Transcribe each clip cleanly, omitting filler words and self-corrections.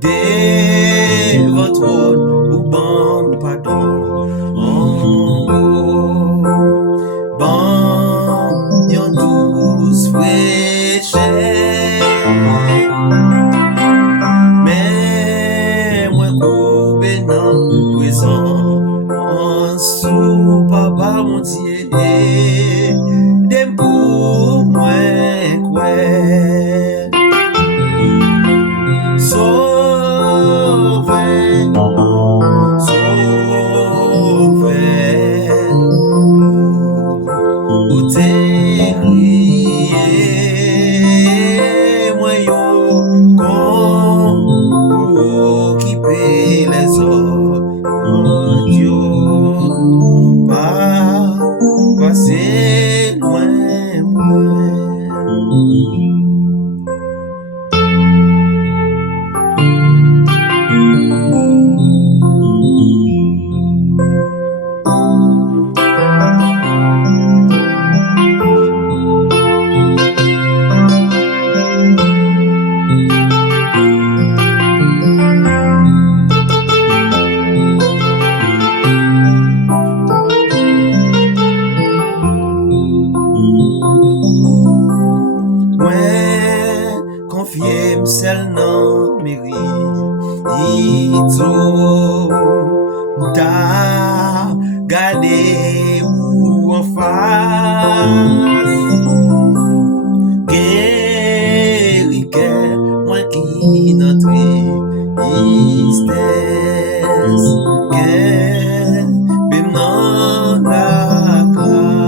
Devant trône ou ban pardon en haut, ban yon douce fraîcheur. Mais moi coupé dans présent en sous papa mon Dieu dem pour moi quoi confier celle non mérite ta garder ou en face guéri que moi qui notre tristesse que même dans la grâce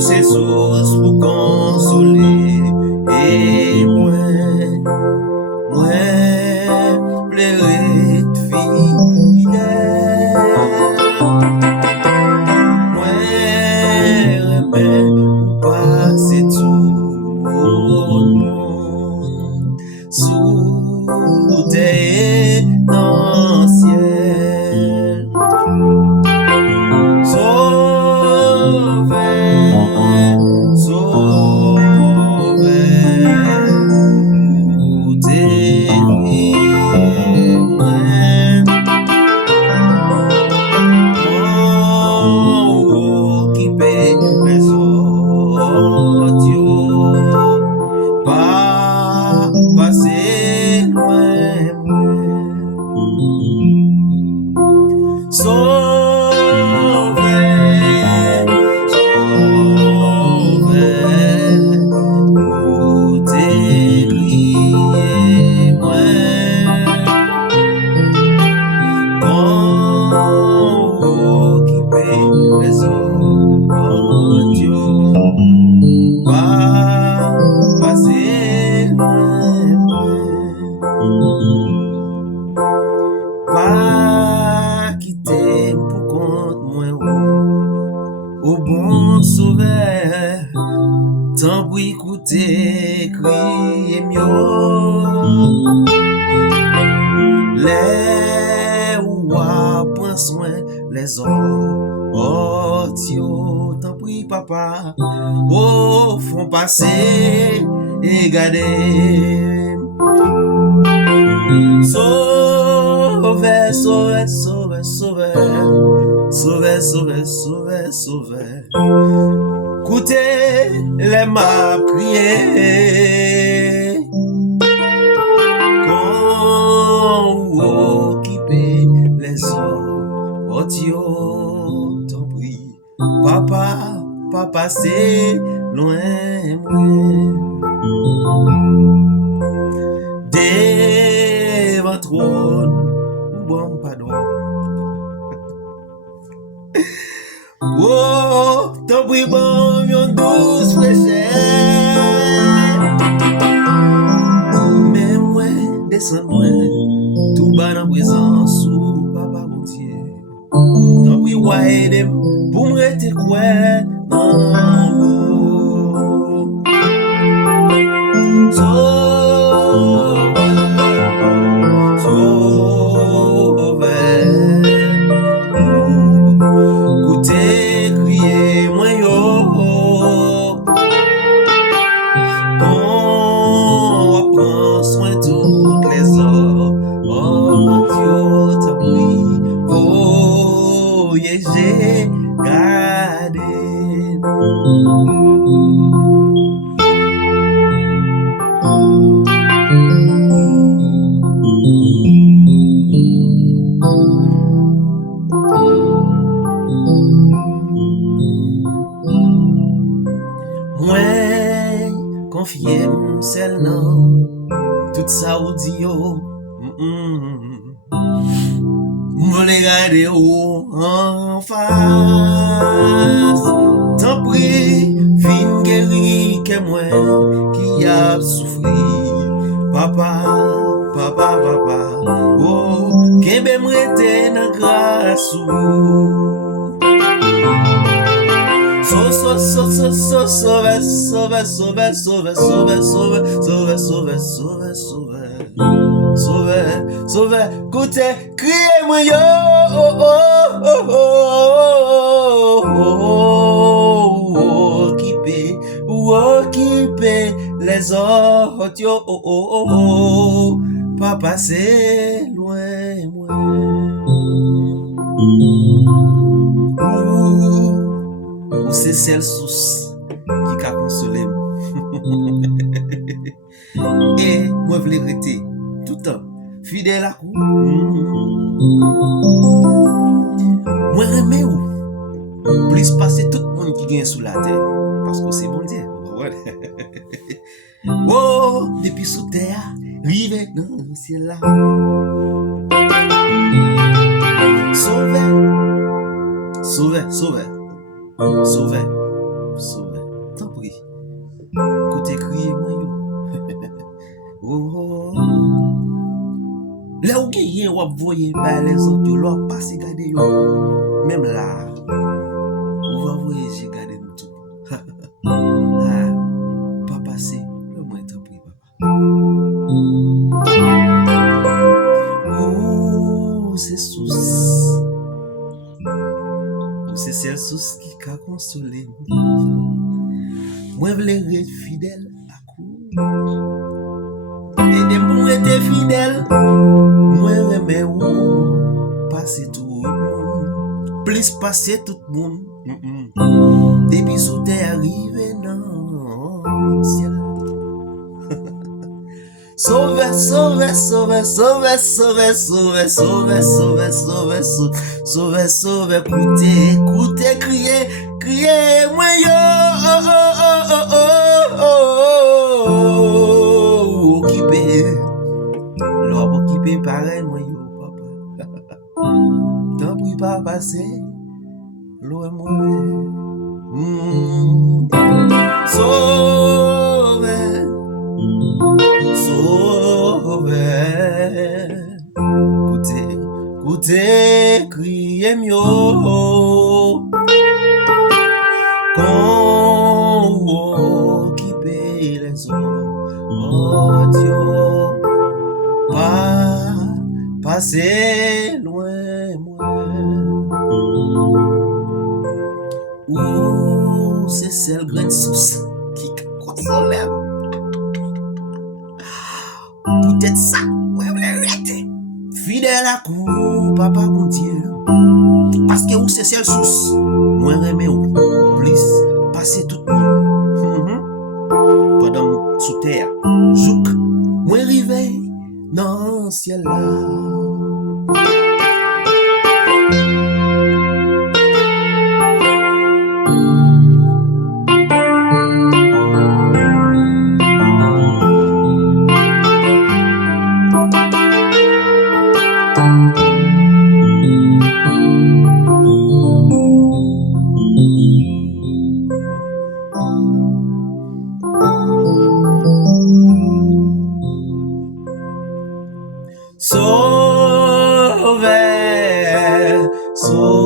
ces sources pour consoler et moi pleurer de fidèle moi remets ou passer tout le monde sous terre dans le ciel pas quitter pour compte moi au bon sauveur tant pour écouter crier mieux les ou à point soin les autres, yo, t'en prie, papa. Oh, font passer et garder. Sauve, sauve, sauve, sauve. Sauve, sauve, sauve, sauve. Écoutez les mains prier. Quand occuper les hommes, oh Dieu, t'en prie. Papa, papa, c'est loin, moi. Devant trône, bon pardon. Oh, t'en prie, bon, yon douce fraîcheur. Mais moi, descends-moi, tout bas dans présence, ou papa mon Dieu. T'en prie, ouais, dem, pour me rester quoi, non. J'ai gardé. Moi, confier celle non, tout ça ou dit yo. M'voulez garder en face. Tant pis, fin guéri que moi qui a souffri. Papa, papa, papa, oh, qu'aime m'rete dans grâce. Sauve, sauve, sauve, sauve, sauve, sauve, sauve, sauve, sauve, sauve, sauve, sauve, sauve. Sauve, sauve, écoutez, criez-moi yo, oh, oh, oh, oh, oh, occupez les autres, yo, oh, oh, oh, papa c'est loin, moi. Ou c'est celle source qui a consolé. Et moi je l'ai rester tout le temps fidèle à vous. Moi remets où plus passer tout le monde qui gagne sous la terre parce que c'est mon Dieu. Oh, depuis sous terre, rive dans le ciel là. Sauve, sauve, sauve, sauve, sauve. T'en prie. Côté crier moi yo. Oh, là où gagne ou voyer par les autres yo leur passer garder yo. Même là, on va voyer j'ai gardé nous tout. Ah, pas passer, le moins t'en prie papa. Oh, c'est source. C'est celle source qui a consolé. Moi je voulais être fidèle à coup. Et pour être fidèle, moi remets où passer tout le monde. Plus passer tout le monde. Depuis sous terre arrivé dans le ciel. Sauve, sauve, sauve, sauve, sauve, sauve, sauve, sauve, sauve, sauve, sauve, écoutez, écoutez, criez, criez, moi yo, oh, oh, oh, oh, oh, oh, occupé, l'homme occupé pareil, moi yo, papa, tant pis pas passer, l'eau moi, sauve, sauve, écoutez, écoutez, criez mieux, quand occuper les hommes, oh Dieu, pas passer loin, moi. Ou c'est celle graine sauce qui console. Peut-être ça, ouais, ouais, fidèle à coup, papa bon Dieu. Parce que ou c'est celle sauce, moi remets ou plus passer tout le monde. Pendant sous terre, jouk, moi rivé dans le ciel là. Sauver, sauver.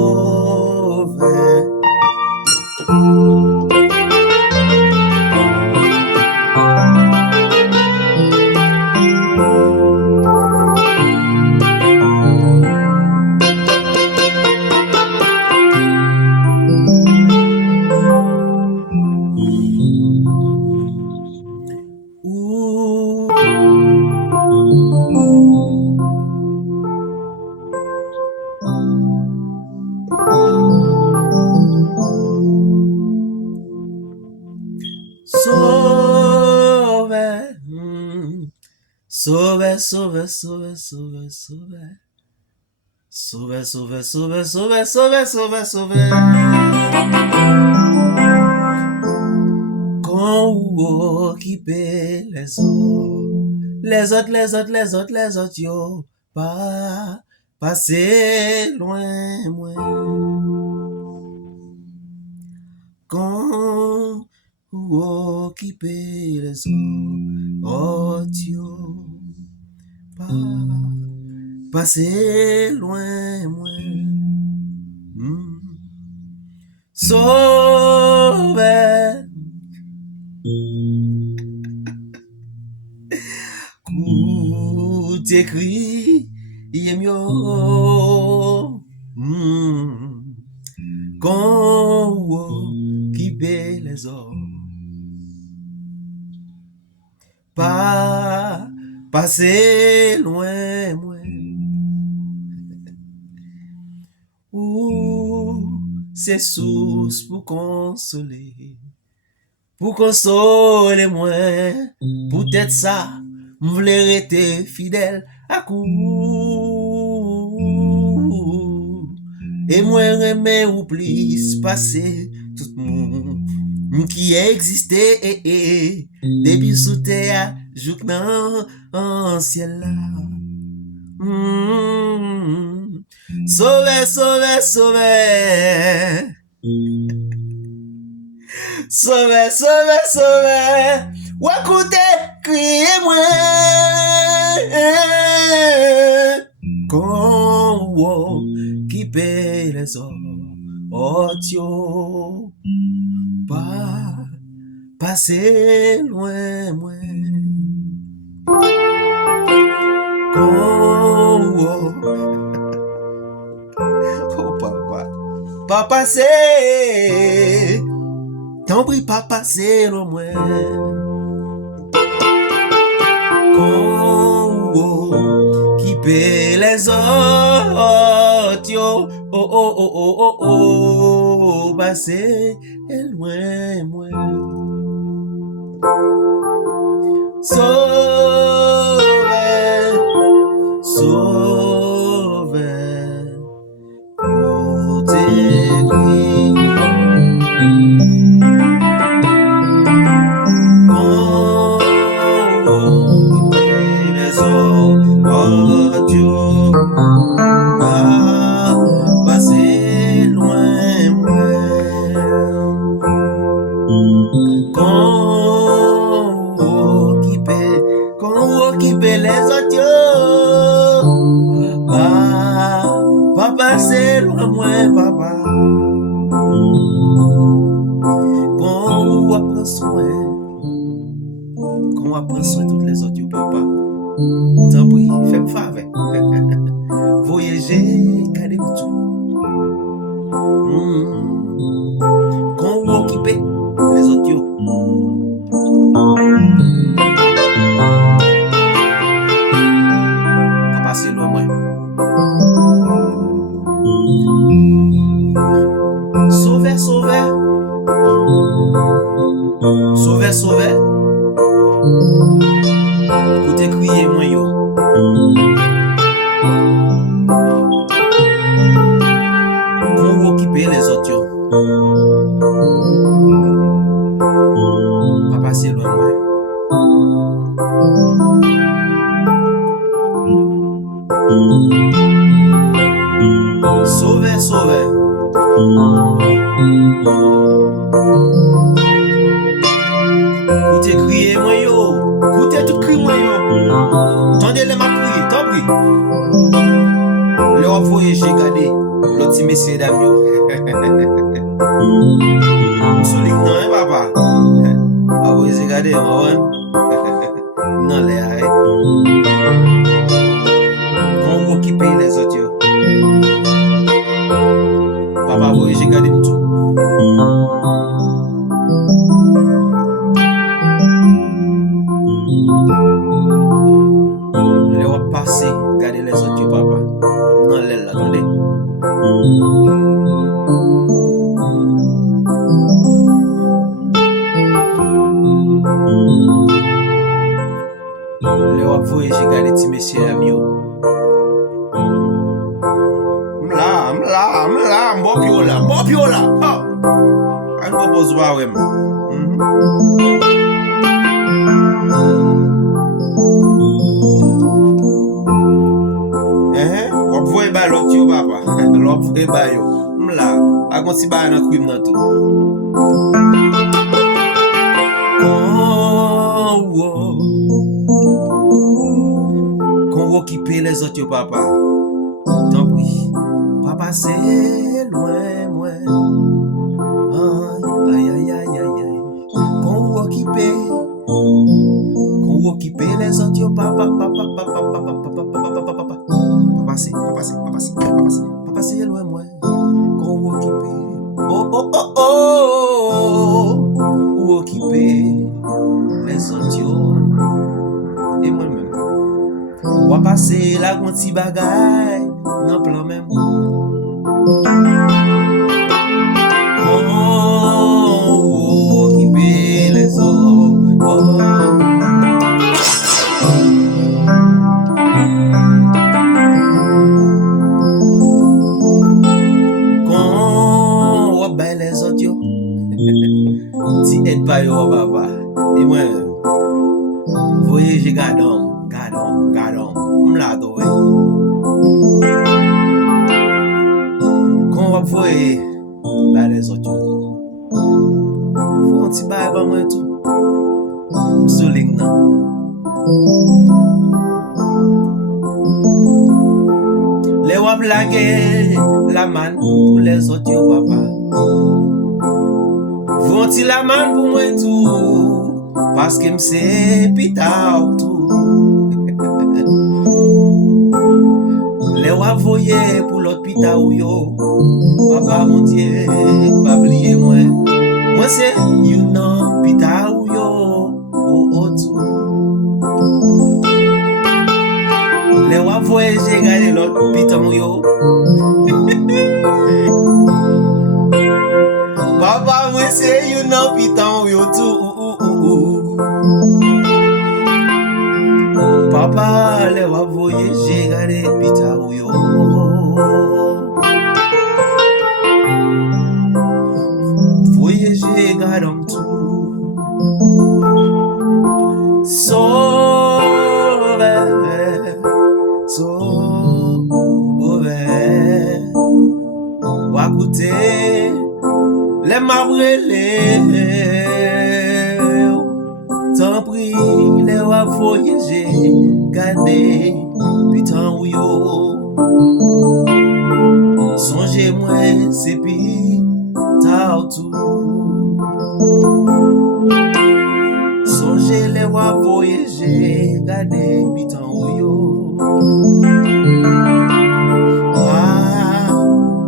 Sauver, sauver, sauver, sauver, sauver, sauver. Sauver, sauver, sauver, sauver, sauver, sauver, sauver. Quand ou occuper les autres, les autres, les autres, les autres, les autres, yo, pas passer loin, moi. Quand ou occuper les autres, yo, pas passer loin, moi. Sauver. Coup t'écris, il mieux. Quand qui paie les hommes, pas passer loin, moi. Ou c'est source pour consoler moi. Peut-être ça, m'v'lais rester fidèle à coup. Et moi remets ou plus passer tout le monde qui existait depuis sous terre, jouk dans en ciel là. Sauver, sauver, sauver. Sauver, sauver, sauver. Ou écoutez, criez-moi. Quand qui paie les hommes, oh Dieu, pas passer loin, moi. Quand oh papa, pas passer. T'en prie, pas passer loin, moi. Quand qui paie les autres, yo, oh, oh, oh, oh, oh, oh, passer loin, moi. Sauver, sauver, pour t'écrire. Passer loin, moi. Quand occuper les autres, pas passer loin, moi, papa. Quand on prend soin toutes les autres, papa. Tant pis, fais-moi faveur. Voyager, cadez tout. sauvé. Écoutez, criez moi yo. Qu'on vous occuper les autres yo. Pas passer loin moi. Sauvé, sauvé. Écoutez, criez moi yo. Écoutez tout cri moi yo. Tendez les ma crier, t'en prie. Le envoyer j'ai gardé l'autre petit messieurs dames yo. Souligne non hein papa. Ah oui, j'ai gardé moi. Non les arrêts. Quand vous occupez les autres yo. Papa oui, j'ai gardé tout. Le va passer, garder les autres yo papa. Non les là, attendez. Le va voir j'ai gardé petit monsieur ami yo. M'la, mbopiola. Ha. An go bozwa wem. Wap voye ba lot yo papa. Wap voye ba yo. M'la, a kon si ba nan kwim nan tou. Qu'on occuper les autres yo papa. Tant pis. Papa c'est loin moi. Aïe. Qu'on occuper les autres yo papa. Papa c'est loin moi. Qu'on occuper. Ou occuper les autres yo. Et moi-même. Ou a passer la grande si bagaille. Non plan même. Occuper les autres. Qu'on ben les autres yo. Si aide pas yo papa. Et moi voyez j'ai gardon. M'la doé. Qu'on va voyer bah les autres. Faut un petit bail ba moi tout. Souligne nan. Les wap blaguer la man pour les autres yo papa. Faut-il la man pour moi tout parce que m'sais pita ou tout. Les wap voyer pour l'autre pita ou yo. Papa mon Dieu, pas oublier moi. Moi c'est you know pita ou yo. Oh tout. Les wap voyer j'ai gardé l'autre pita ou yo. Papa moi c'est you know pita ou yo tout. Papa les wap voyer j'ai gardé pita ou yo. Voyager gadam tout. Sauvé. Wakoute les mabrelés. Tant pris les wap voyager gardé putain ou yo. Songez-moi c'est pi ta tout. Songez les wap voyager gardé putain ou yo.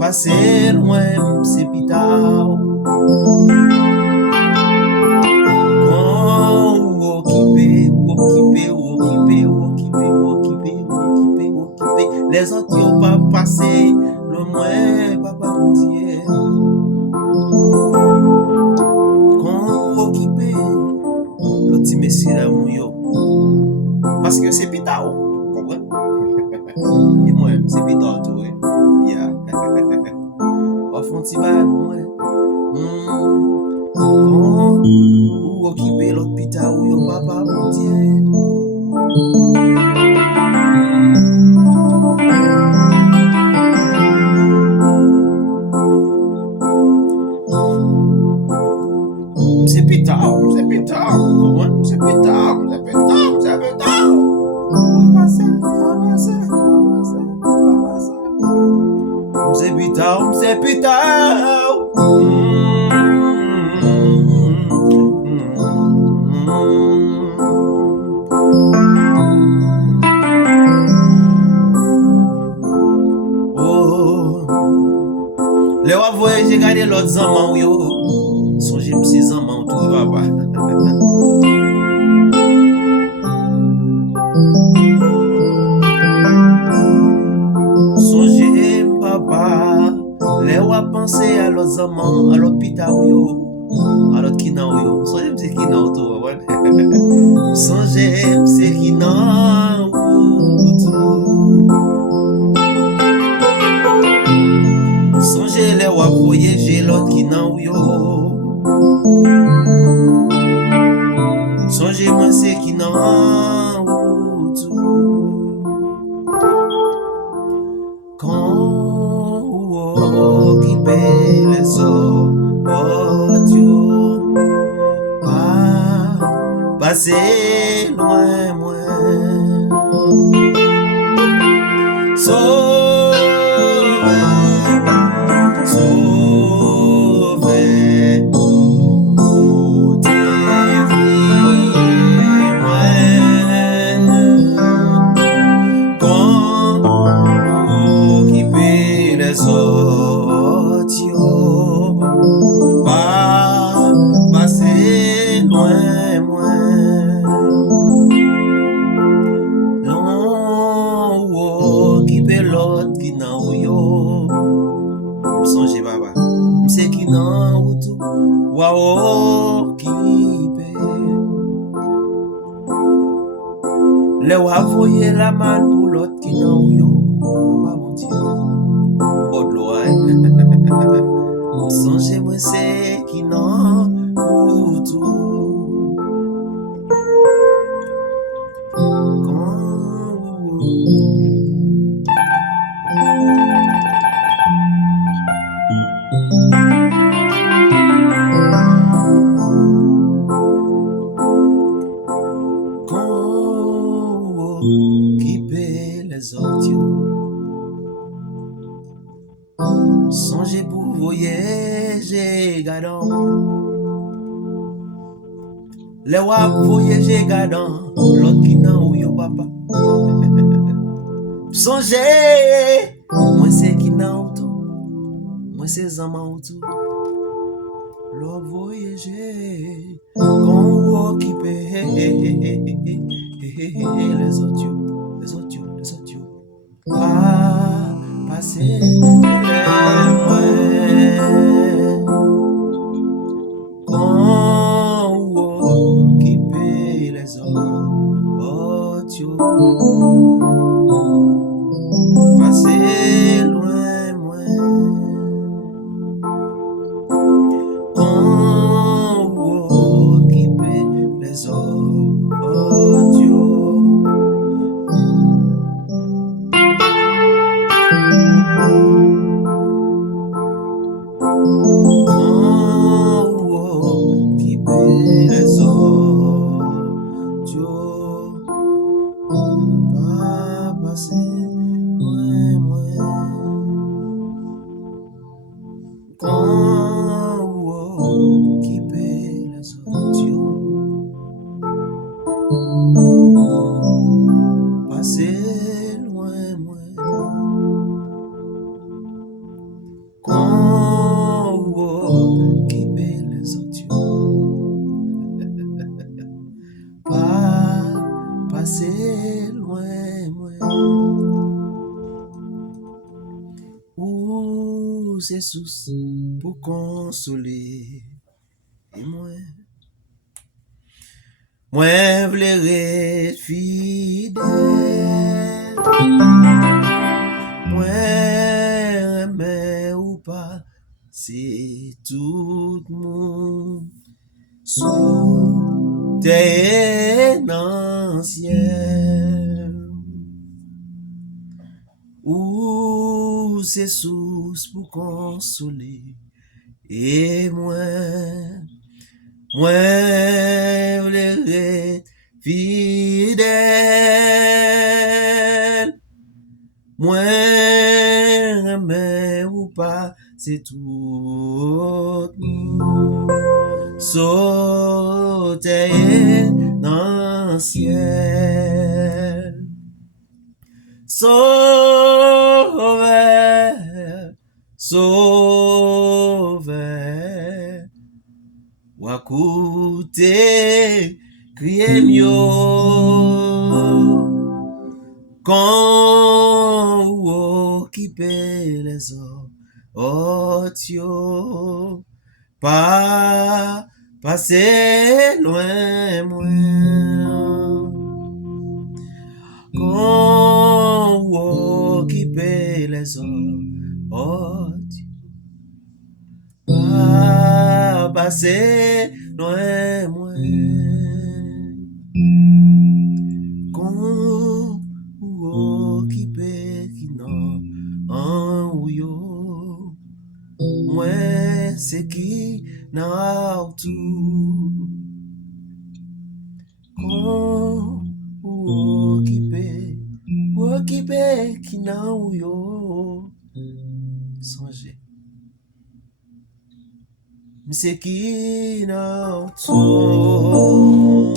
Passer loin c'est pita. Occuper. Les autres yo pas passé le moins papa mon Dieu. Qu'on occuper Peter, comprenez? Et moi, c'est Peter tout, yeah. On fait un petit bail, moi. Ou occuper l'autre Peter ou yo papa, mon Dieu. C'est Peter, comprenez? C'est Peter. C'est Peter. Les wap voye, j'ai gardé l'autre zaman yo. Songe m'si zaman tout papa. Songe papa. Les wap pense à l'autre zaman, à l'autre pita yo. À l'autre kina yo. Songe m'si kina tout papa. Songe m'si kina tout. Songe les wap voyager l'autre qui nan yo. Songe moi c'est qui nan tout. Quand occupe les autres pas passer loin le wap voye la man pour l'autre qui nan yo. Papa mon Dieu. Bon l'oreille. Songe moi c'est qui nan tout. Songez pour voyager gadon. Les wap voyager gadon. L'autre qui nan ou yo papa. Songez. Moi c'est qui nan ou tout. Moi c'est zaman ou tout. L'autre voyager. Quand ou occuper. Les autres yo. Pas passer. Passer loin, occuper les autres. Passer loin, où c'est sous pour consoler et moi Moi v'lere fidèle, moi remè ou pas, c'est tout moun sous terre nan ciel. Ou c'est source pour consoler, et moi v'lere fidèle, moi remè ou pas, c'est tout sauter dans le ciel. Sauveur, sauveur, ou à côté, crier mieux, quand ou occuper les autres, pas passer loin, moins. Quand ou occuper les autres, pas passer loin, moins. Quand ou occuper qui non en ou yo, moi c'est qui n'a tout. Quand ou occuper qui n'a ou yo, songez. Mais c'est qui n'a tout.